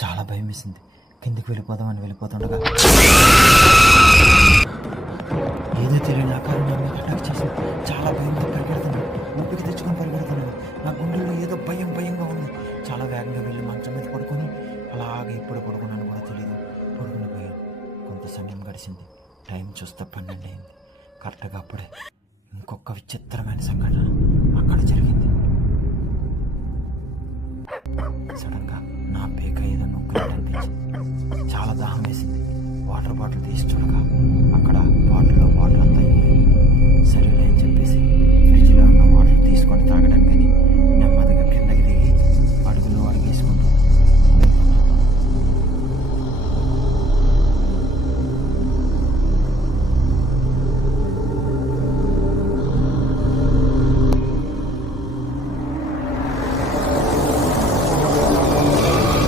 చాలా భయం వేసింది. కిందికి వెళ్ళిపోదామని వెళ్ళిపోతుండగా ఏదో తెలియని ఆకారం నా మీద అటాక్ చేసింది. చాలా భయంతో పరిగెడుతున్నాను, ఊపిరి తెచ్చుకొని పరిగెడుతున్నాను. నా గుండెల్లో ఏదో భయంగా ఉంది. చాలా వేగంగా వెళ్ళి మంచం మీద పడుకొని అలాగే ఇప్పుడు పడుకున్నాను కూడా తెలియదు, పడుకుని పోయాను. కొంత సమయం గడిచింది. టైం చూస్తే 12 అయింది. కరెక్ట్గా అప్పుడే ఇంకొక విచిత్రమైన సంఘటన అక్కడ జరిగింది. సడన్గా నా పేక ఏదో నొక్కినట్టు అనిపించింది. చాలా దాహం వేసింది. వాటర్ బాటిల్ తీసి చూడగా